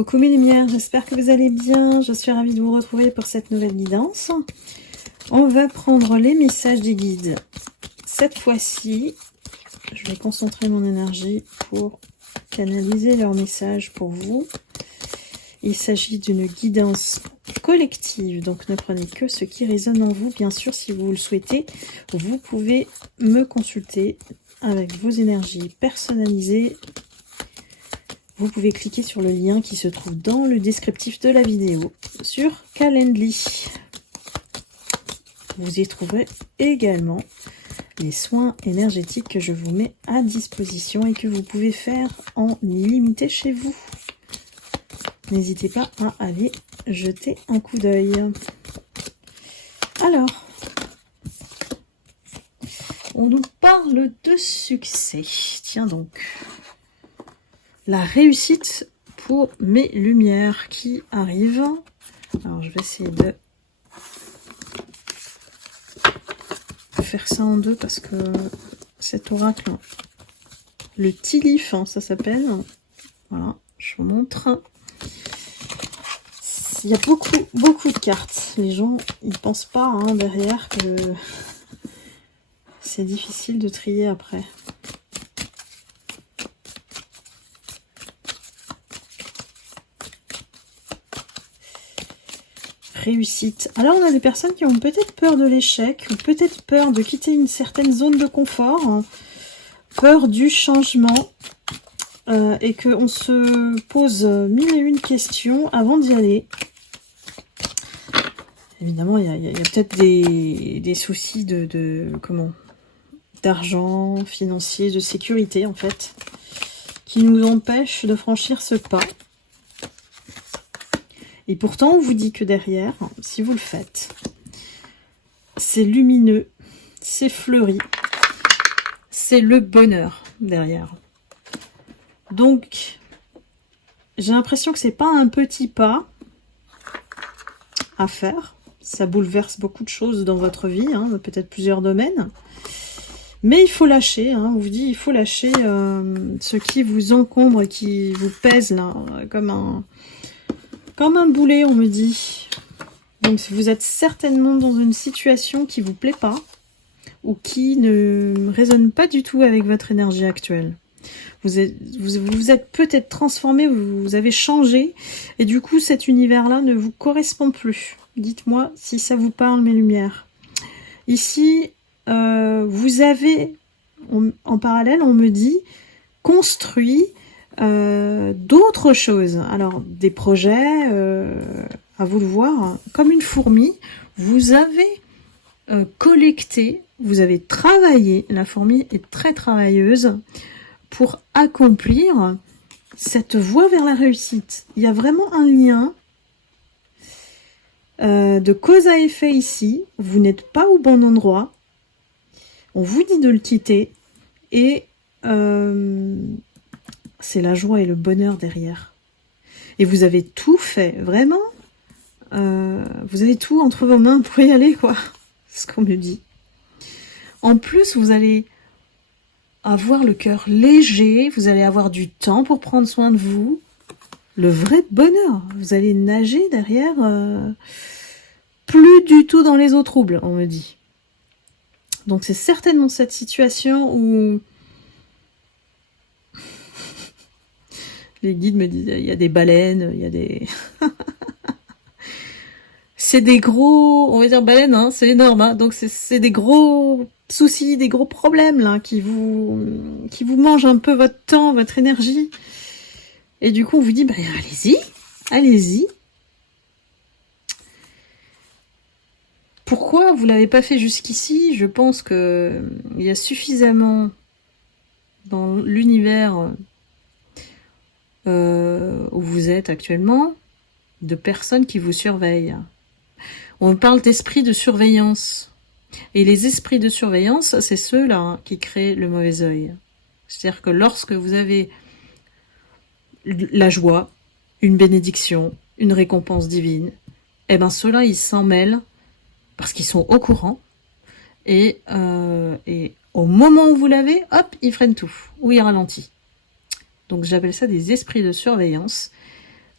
Coucou mes lumières, j'espère que vous allez bien. Je suis ravie de vous retrouver pour cette nouvelle guidance. On va prendre les messages des guides. Cette fois-ci, je vais concentrer mon énergie pour canaliser leurs messages pour vous. Il s'agit d'une guidance collective, donc ne prenez que ce qui résonne en vous. Bien sûr, si vous le souhaitez, vous pouvez me consulter avec vos énergies personnalisées. Vous pouvez cliquer sur le lien qui se trouve dans le descriptif de la vidéo sur Calendly. Vous y trouverez également les soins énergétiques que je vous mets à disposition et que vous pouvez faire en illimité chez vous. N'hésitez pas à aller jeter un coup d'œil. Alors, on nous parle de succès. Tiens donc. La réussite pour mes lumières qui arrivent. Alors, je vais essayer de faire ça en deux parce que cet oracle, le Tilif, hein, ça s'appelle. Voilà, je vous montre. Il y a beaucoup de cartes. Les gens, ils pensent pas hein, derrière que c'est difficile de trier après. Réussite. Alors on a des personnes qui ont peut-être peur de l'échec, ou peut-être peur de quitter une certaine zone de confort, hein, peur du changement, et qu'on se pose mille et une questions avant d'y aller. Évidemment, il y a peut-être des soucis d'argent, financier, de sécurité en fait, qui nous empêchent de franchir ce pas. Et pourtant, on vous dit que derrière, si vous le faites, c'est lumineux, c'est fleuri, c'est le bonheur derrière. Donc, j'ai l'impression que c'est pas un petit pas à faire. Ça bouleverse beaucoup de choses dans votre vie, hein, peut-être plusieurs domaines. Mais il faut lâcher, hein, on vous dit, il faut lâcher ce qui vous encombre, qui vous pèse là, comme un boulet, on me dit. Donc vous êtes certainement dans une situation qui vous plaît pas ou qui ne résonne pas du tout avec votre énergie actuelle. Vous êtes peut-être transformé, vous avez changé et du coup cet univers-là ne vous correspond plus. Dites-moi si ça vous parle mes lumières. Ici, vous avez, en parallèle, on me dit, construit d'autres choses. Alors, des projets, à vous de voir, comme une fourmi, vous avez collecté, vous avez travaillé, la fourmi est très travailleuse, pour accomplir cette voie vers la réussite. Il y a vraiment un lien de cause à effet ici. Vous n'êtes pas au bon endroit. On vous dit de le quitter et c'est la joie et le bonheur derrière. Et vous avez tout fait, vraiment. Vous avez tout entre vos mains pour y aller, quoi. C'est ce qu'on me dit. En plus, vous allez avoir le cœur léger, vous allez avoir du temps pour prendre soin de vous. Le vrai bonheur. Vous allez nager derrière, plus du tout dans les eaux troubles, on me dit. Donc c'est certainement cette situation où les guides me disent, il y a des baleines, il y a des... c'est des gros, on va dire baleines, hein, c'est énorme, hein, donc c'est des gros soucis, des gros problèmes là, qui vous mangent un peu votre temps, votre énergie. Et du coup, on vous dit, bah, allez-y, allez-y. Pourquoi vous ne l'avez pas fait jusqu'ici? Je pense que il y a suffisamment dans l'univers où vous êtes actuellement de personnes qui vous surveillent. On parle d'esprit de surveillance. Et les esprits de surveillance, c'est ceux-là qui créent le mauvais œil. C'est-à-dire que lorsque vous avez la joie, une bénédiction, une récompense divine, eh ben ceux-là, ils s'en mêlent parce qu'ils sont au courant. Et au moment où vous l'avez, hop, ils freinent tout. Ou ils ralentissent. Donc j'appelle ça des esprits de surveillance.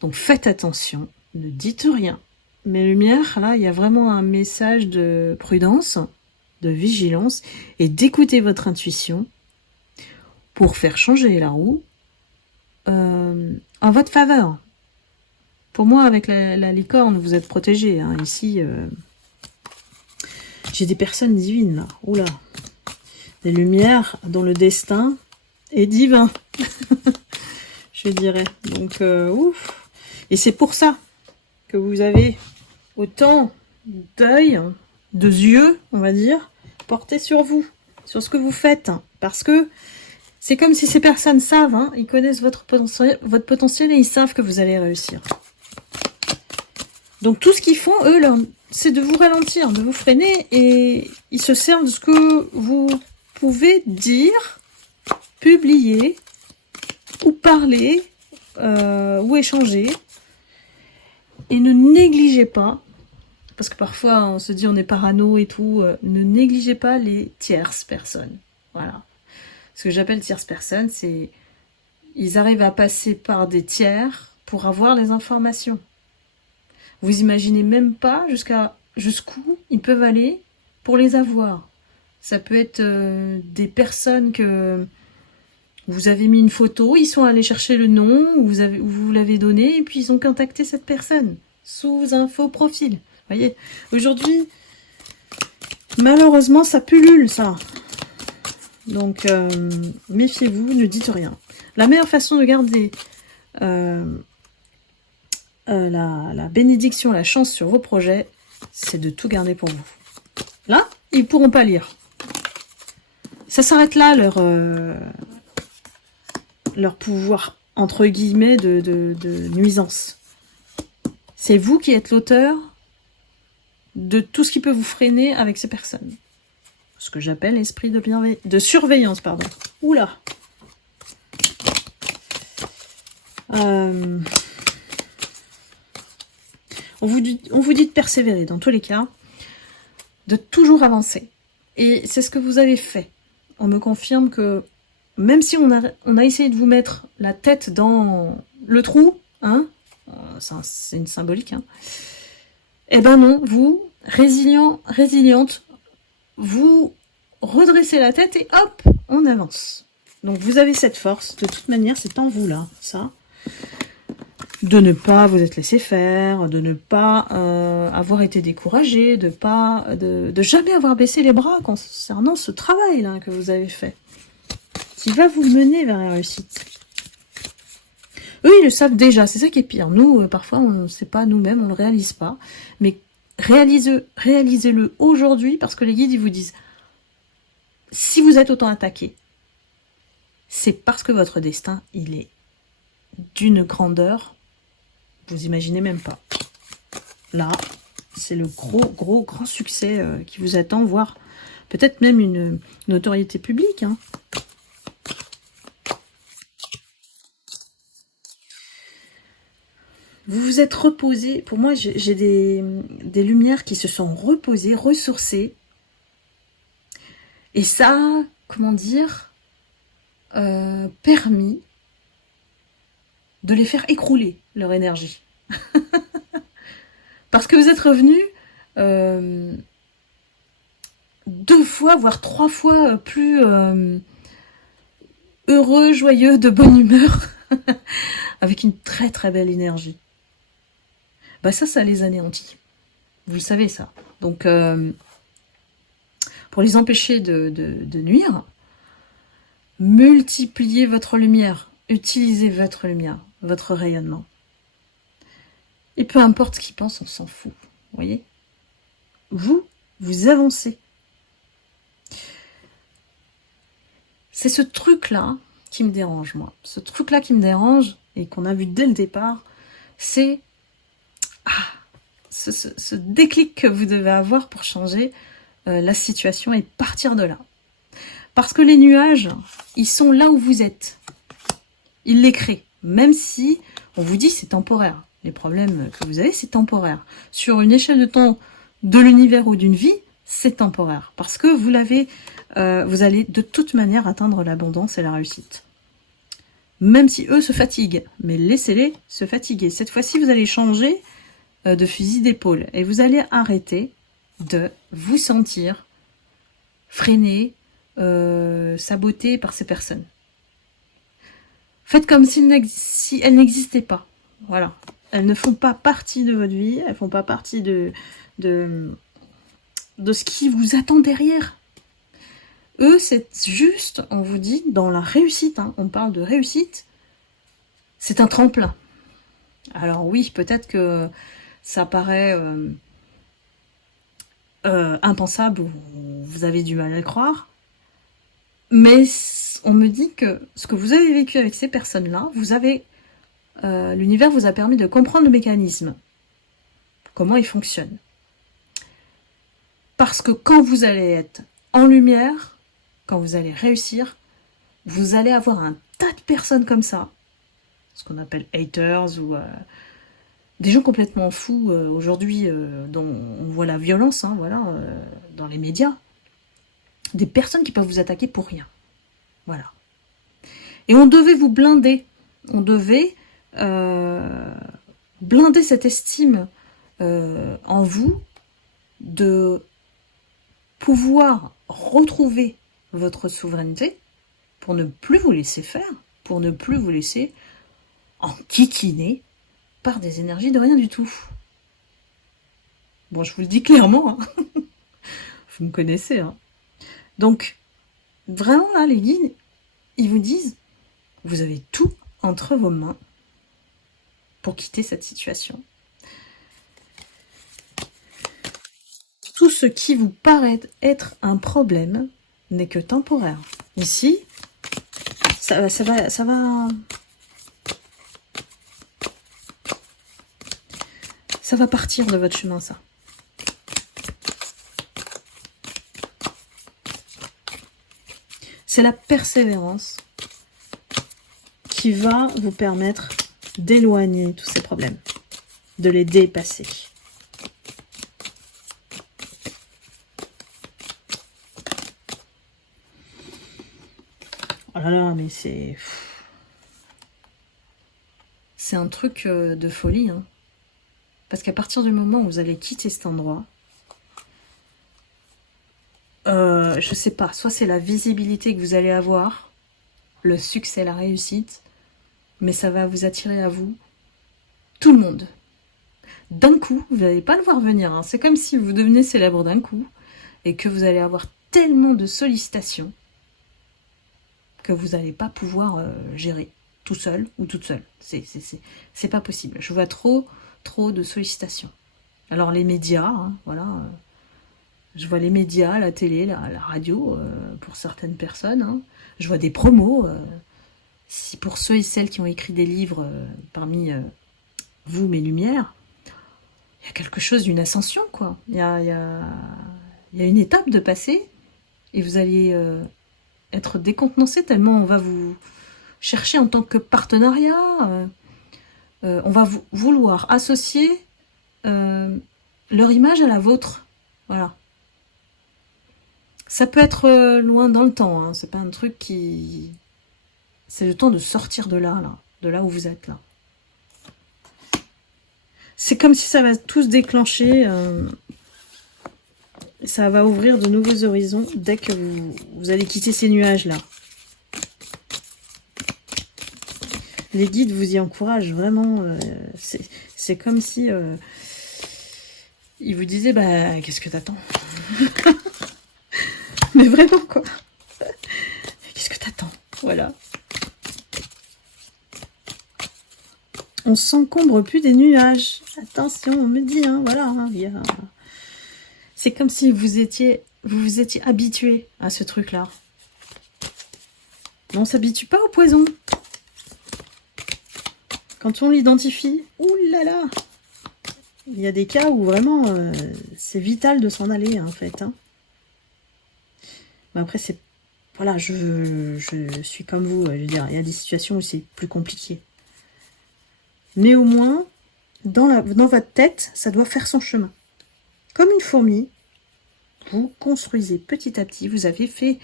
Donc faites attention, ne dites rien. Mes lumières, là, il y a vraiment un message de prudence, de vigilance, et d'écouter votre intuition pour faire changer la roue en votre faveur. Pour moi, avec la licorne, vous êtes protégés. Hein. Ici, j'ai des personnes divines, là. Oula. Des lumières dont le destin est divin. Je dirais. Donc, ouf. Et c'est pour ça que vous avez autant d'œil, de yeux, on va dire, portés sur vous, sur ce que vous faites. Parce que c'est comme si ces personnes savent, hein, ils connaissent votre potentiel et ils savent que vous allez réussir. Donc tout ce qu'ils font, eux, c'est de vous ralentir, de vous freiner, et ils se servent de ce que vous pouvez dire, publier, ou parler, ou échanger. Et ne négligez pas, parce que parfois on se dit on est parano et tout, ne négligez pas les tierces personnes. Voilà. Ce que j'appelle tierces personnes, c'est ils arrivent à passer par des tiers pour avoir les informations. Vous imaginez même pas jusqu'où ils peuvent aller pour les avoir. Ça peut être des personnes que vous avez mis une photo, ils sont allés chercher le nom, vous l'avez donné, et puis ils ont contacté cette personne sous un faux profil. Vous voyez, aujourd'hui, malheureusement, ça pullule, ça. Donc, méfiez-vous, ne dites rien. La meilleure façon de garder la bénédiction, la chance sur vos projets, c'est de tout garder pour vous. Là, ils ne pourront pas lire. Ça s'arrête là, leur pouvoir, entre guillemets, de nuisance. C'est vous qui êtes l'auteur de tout ce qui peut vous freiner avec ces personnes. Ce que j'appelle l'esprit de surveillance, pardon. Oula. On vous dit de persévérer dans tous les cas, de toujours avancer. Et c'est ce que vous avez fait. On me confirme que même si on a essayé de vous mettre la tête dans le trou, hein, c'est une symbolique, hein, eh ben non, vous, résiliente, vous redressez la tête et hop, on avance. Donc vous avez cette force, de toute manière, c'est en vous là, ça. De ne pas vous être laissé faire, de ne pas avoir été découragé, de jamais avoir baissé les bras concernant ce travail là que vous avez fait, qui va vous mener vers la réussite. Eux, ils le savent déjà, c'est ça qui est pire. Nous, parfois, on ne sait pas nous-mêmes, on ne le réalise pas. Mais réalisez-le aujourd'hui, parce que les guides, ils vous disent, si vous êtes autant attaqué, c'est parce que votre destin, il est d'une grandeur, vous imaginez même pas. Là, c'est le grand succès qui vous attend, voire peut-être même une notoriété publique, hein. Vous vous êtes reposé. Pour moi, j'ai des lumières qui se sont reposées, ressourcées. Et ça a, comment dire, permis de les faire écrouler, leur énergie. Parce que vous êtes revenus 2 fois, voire 3 fois plus heureux, joyeux, de bonne humeur, avec une très très belle énergie. Bah ça les anéantit. Vous le savez ça. Donc, pour les empêcher de nuire, multipliez votre lumière. Utilisez votre lumière, votre rayonnement. Et peu importe ce qu'ils pensent, on s'en fout. Vous voyez ? Vous avancez. C'est ce truc-là qui me dérange, moi. Ce truc-là qui me dérange, et qu'on a vu dès le départ, c'est ce déclic que vous devez avoir pour changer la situation et partir de là. Parce que les nuages, ils sont là où vous êtes. Ils les créent. Même si on vous dit c'est temporaire. Les problèmes que vous avez, c'est temporaire. Sur une échelle de temps de l'univers ou d'une vie, c'est temporaire. Parce que vous allez de toute manière atteindre l'abondance et la réussite. même si eux se fatiguent. Mais laissez-les se fatiguer. Cette fois-ci, vous allez changer de fusil d'épaule. Et vous allez arrêter de vous sentir freiné, saboté par ces personnes. Faites comme si elles n'existaient pas. Voilà. Elles ne font pas partie de votre vie. Elles ne font pas partie de ce qui vous attend derrière. Eux, c'est juste, on vous dit, dans la réussite, hein, on parle de réussite, c'est un tremplin. Alors oui, peut-être que ça paraît impensable, ou vous avez du mal à le croire, mais on me dit que ce que vous avez vécu avec ces personnes-là, l'univers vous a permis de comprendre le mécanisme, comment il fonctionne. Parce que quand vous allez être en lumière, quand vous allez réussir, vous allez avoir un tas de personnes comme ça, ce qu'on appelle haters, ou des gens complètement fous aujourd'hui, dont on voit la violence, hein, voilà, dans les médias. Des personnes qui peuvent vous attaquer pour rien. Voilà. Et on devait vous blinder. On devait blinder cette estime en vous, de pouvoir retrouver votre souveraineté pour ne plus vous laisser faire, pour ne plus vous laisser enquiquiner par des énergies de rien du tout. Bon, je vous le dis clairement, hein. Vous me connaissez, hein. Donc, vraiment là, les guides, ils vous disent, vous avez tout entre vos mains pour quitter cette situation. Tout ce qui vous paraît être un problème n'est que temporaire. Ici, ça va partir de votre chemin, ça. C'est la persévérance qui va vous permettre d'éloigner tous ces problèmes, de les dépasser. Oh là là, mais c'est un truc de folie, hein. Parce qu'à partir du moment où vous allez quitter cet endroit, je sais pas, soit c'est la visibilité que vous allez avoir, le succès, la réussite, mais ça va vous attirer à vous tout le monde. D'un coup, vous n'allez pas le voir venir, hein. C'est comme si vous devenez célèbre d'un coup, et que vous allez avoir tellement de sollicitations que vous n'allez pas pouvoir gérer tout seul ou toute seule. C'est pas possible. Je vois trop de sollicitations. Alors les médias, hein, voilà, je vois les médias, la télé, la radio, pour certaines personnes, hein. Je vois des promos, si pour ceux et celles qui ont écrit des livres parmi vous, mes lumières, il y a quelque chose d'une ascension, quoi. Il y a une étape de passer, et vous allez être décontenancé tellement on va vous chercher en tant que partenariat. On va vouloir associer leur image à la vôtre. Voilà. Ça peut être loin dans le temps, hein. C'est pas un truc qui... C'est le temps de sortir de là, de là où vous êtes, là. C'est comme si ça va tout se déclencher. Ça va ouvrir de nouveaux horizons dès que vous allez quitter ces nuages-là. Les guides vous y encouragent, vraiment. C'est comme si... ils vous disaient, bah, qu'est-ce que t'attends? Mais vraiment, quoi. Qu'est-ce que t'attends? Voilà. On s'encombre plus des nuages. Attention, on me dit, hein, voilà. Hein, c'est comme si vous vous étiez habitué à ce truc-là. Mais on s'habitue pas au poison. Quand on l'identifie, oulala, il y a des cas où vraiment c'est vital de s'en aller, hein, en fait. Hein. Mais après, c'est... Voilà, je suis comme vous, je veux dire, il y a des situations où c'est plus compliqué. Mais au moins, dans votre tête, ça doit faire son chemin. Comme une fourmi, vous construisez petit à petit, vous avez fait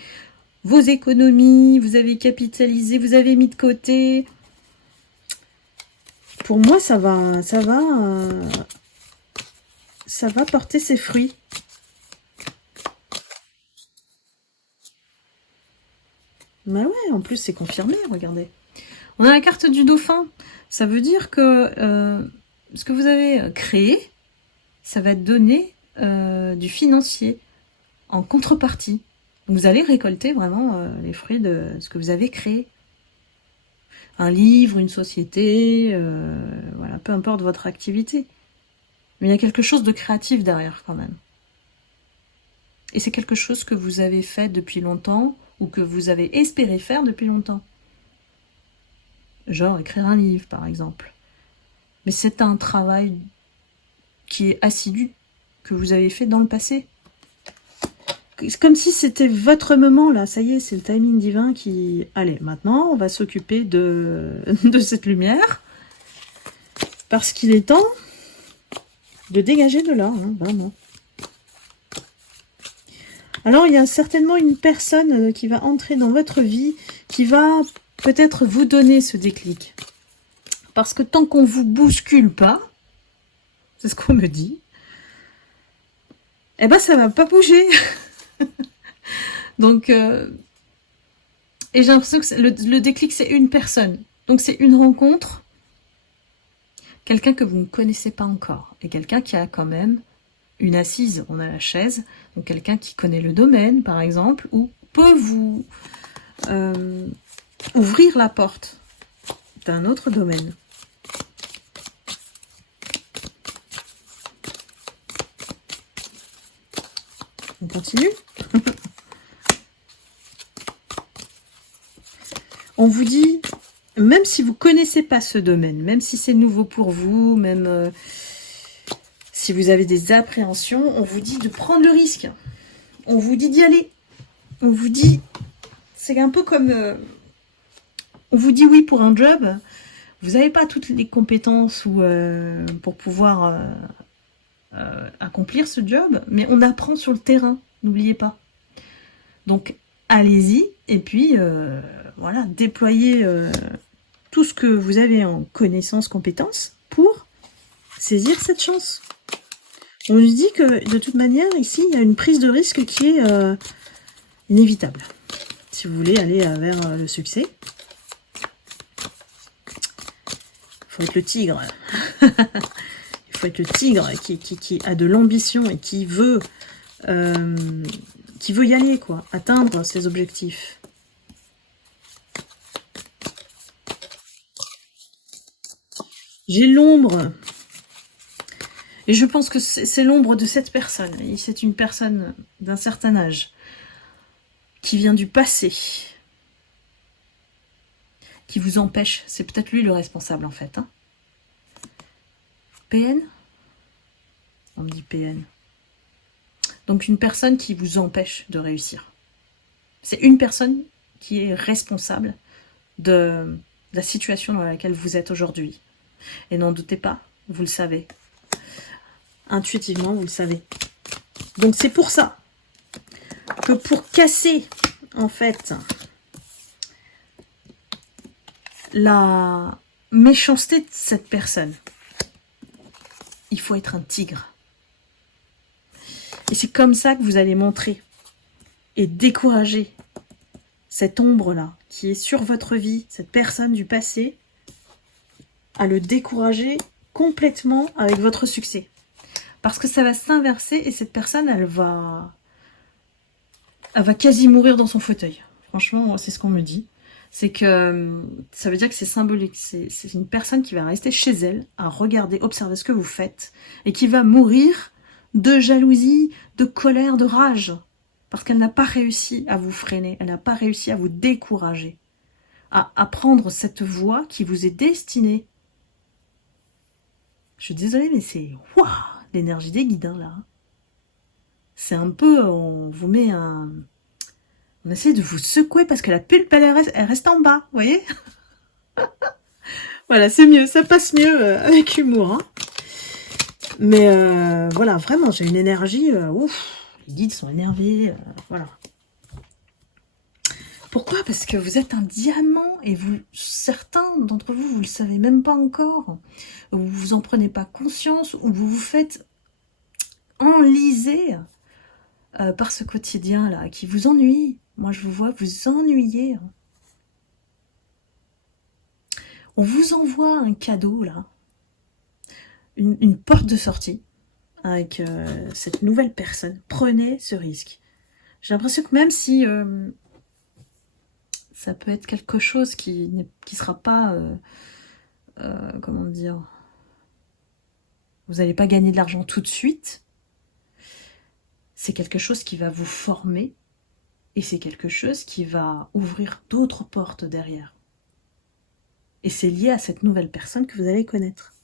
vos économies, vous avez capitalisé, vous avez mis de côté. Pour moi, ça va porter ses fruits. Mais ouais, en plus, c'est confirmé, regardez. On a la carte du dauphin. Ça veut dire que ce que vous avez créé, ça va donner du financier en contrepartie. Vous allez récolter vraiment les fruits de ce que vous avez créé. Un livre, une société, voilà, peu importe votre activité. Mais il y a quelque chose de créatif derrière quand même. Et c'est quelque chose que vous avez fait depuis longtemps ou que vous avez espéré faire depuis longtemps. Genre écrire un livre par exemple. Mais c'est un travail qui est assidu, que vous avez fait dans le passé. C'est comme si c'était votre moment là, ça y est, c'est le timing divin qui... Allez, maintenant on va s'occuper de cette lumière. Parce qu'il est temps de dégager de là, hein, vraiment. Alors il y a certainement une personne qui va entrer dans votre vie, qui va peut-être vous donner ce déclic. Parce que tant qu'on vous bouscule pas, c'est ce qu'on me dit, eh ben ça va pas bouger. Donc, et j'ai l'impression que le déclic, c'est une personne. Donc, c'est une rencontre, quelqu'un que vous ne connaissez pas encore, et quelqu'un qui a quand même une assise. On a la chaise, donc quelqu'un qui connaît le domaine, par exemple, ou peut vous ouvrir la porte d'un autre domaine. On continue. On vous dit, même si vous ne connaissez pas ce domaine, même si c'est nouveau pour vous, même si vous avez des appréhensions, on vous dit de prendre le risque. On vous dit d'y aller. On vous dit, c'est un peu comme, on vous dit oui pour un job, vous n'avez pas toutes les compétences ou, pour pouvoir accomplir ce job, mais on apprend sur le terrain, n'oubliez pas. Donc, allez-y, et puis, voilà, déployez tout ce que vous avez en connaissances, compétences, pour saisir cette chance. On nous dit que, de toute manière, ici, il y a une prise de risque qui est inévitable. Si vous voulez aller vers le succès, il faut être le tigre. Il faut être le tigre qui a de l'ambition et qui veut y aller, quoi, atteindre ses objectifs. J'ai l'ombre. Et je pense que c'est l'ombre de cette personne. C'est une personne d'un certain âge qui vient du passé, qui vous empêche. C'est peut-être lui le responsable, en fait. Hein. PN? On me dit PN. Donc une personne qui vous empêche de réussir. C'est une personne qui est responsable de la situation dans laquelle vous êtes aujourd'hui. Et n'en doutez pas, vous le savez. Intuitivement, vous le savez. Donc c'est pour ça que pour casser, en fait, la méchanceté de cette personne, il faut être un tigre. Et c'est comme ça que vous allez montrer et décourager cette ombre-là qui est sur votre vie, cette personne du passé, à le décourager complètement avec votre succès. Parce que ça va s'inverser et cette personne, elle va quasi mourir dans son fauteuil. Franchement, c'est ce qu'on me dit. C'est que ça veut dire que c'est symbolique. C'est une personne qui va rester chez elle à regarder, observer ce que vous faites et qui va mourir de jalousie, de colère, de rage. Parce qu'elle n'a pas réussi à vous freiner, elle n'a pas réussi à vous décourager, à prendre cette voie qui vous est destinée. Je suis désolée, mais c'est waouh, l'énergie des guides, hein, là. C'est un peu, on vous met un... On essaie de vous secouer parce que la pulpe, elle reste en bas, vous voyez. Voilà, c'est mieux, ça passe mieux avec humour. Hein. Mais voilà, vraiment, j'ai une énergie, ouf, les guides sont énervés, voilà. Pourquoi? Parce que vous êtes un diamant et vous, certains d'entre vous, vous ne le savez même pas encore. Vous en prenez pas conscience ou vous vous faites enliser par ce quotidien-là qui vous ennuie. Moi, je vous vois vous ennuyer. On vous envoie un cadeau, là. Une porte de sortie avec cette nouvelle personne. Prenez ce risque. J'ai l'impression que même si ça peut être quelque chose qui sera pas... comment dire... Vous n'allez pas gagner de l'argent tout de suite. C'est quelque chose qui va vous former. Et c'est quelque chose qui va ouvrir d'autres portes derrière. Et c'est lié à cette nouvelle personne que vous allez connaître.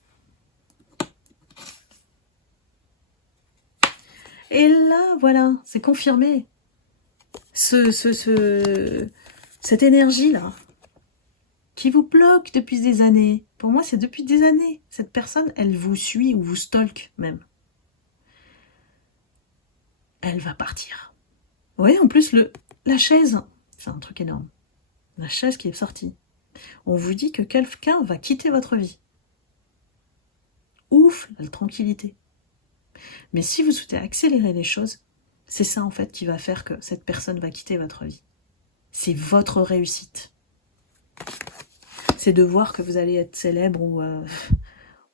Et là, voilà, c'est confirmé. Cette énergie-là, qui vous bloque depuis des années. Pour moi, c'est depuis des années. Cette personne, elle vous suit ou vous stalk même. Elle va partir. Vous voyez, en plus, la chaise, c'est un truc énorme. La chaise qui est sortie. On vous dit que quelqu'un va quitter votre vie. Ouf, la tranquillité. Mais si vous souhaitez accélérer les choses, c'est ça en fait qui va faire que cette personne va quitter votre vie. C'est votre réussite. C'est de voir que vous allez être célèbre ou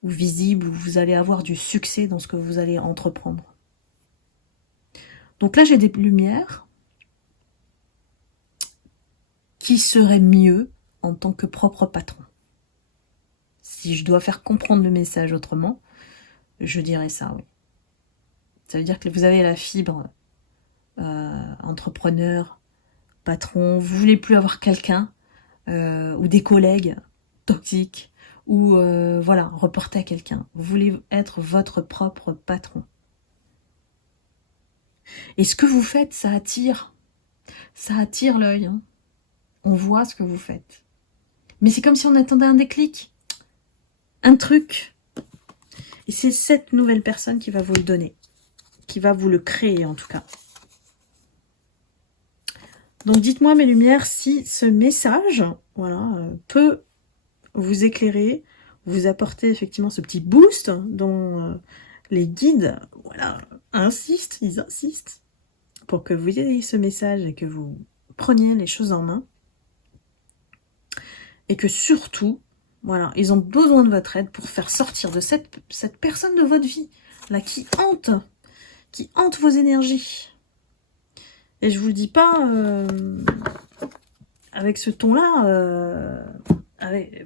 visible, ou vous allez avoir du succès dans ce que vous allez entreprendre. Donc là, j'ai des lumières qui seraient mieux en tant que propre patron. Si je dois faire comprendre le message autrement, je dirais ça, oui. Ça veut dire que vous avez la fibre entrepreneur, patron, vous voulez plus avoir quelqu'un ou des collègues toxiques ou voilà, reporter à quelqu'un. Vous voulez être votre propre patron. Et ce que vous faites, ça attire l'œil. Hein. On voit ce que vous faites. Mais c'est comme si on attendait un déclic, un truc. Et c'est cette nouvelle personne qui va vous le donner, qui va vous le créer en tout cas. Donc dites-moi mes lumières si ce message voilà, peut vous éclairer, vous apporter effectivement ce petit boost dont les guides voilà, ils insistent pour que vous ayez ce message et que vous preniez les choses en main. Et que surtout, voilà, ils ont besoin de votre aide pour faire sortir de cette personne de votre vie, là, qui hante vos énergies. Et je vous le dis pas avec ce ton-là,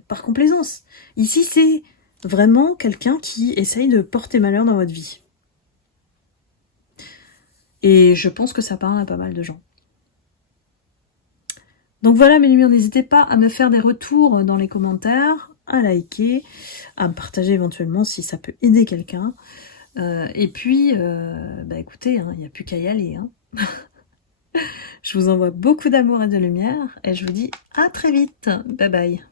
par complaisance. Ici, c'est vraiment quelqu'un qui essaye de porter malheur dans votre vie. Et je pense que ça parle à pas mal de gens. Donc voilà mes lumières, n'hésitez pas à me faire des retours dans les commentaires, à liker, à me partager éventuellement si ça peut aider quelqu'un. Et puis, écoutez, il n'y a plus qu'à y aller. Hein. Je vous envoie beaucoup d'amour et de lumière et je vous dis à très vite. Bye bye.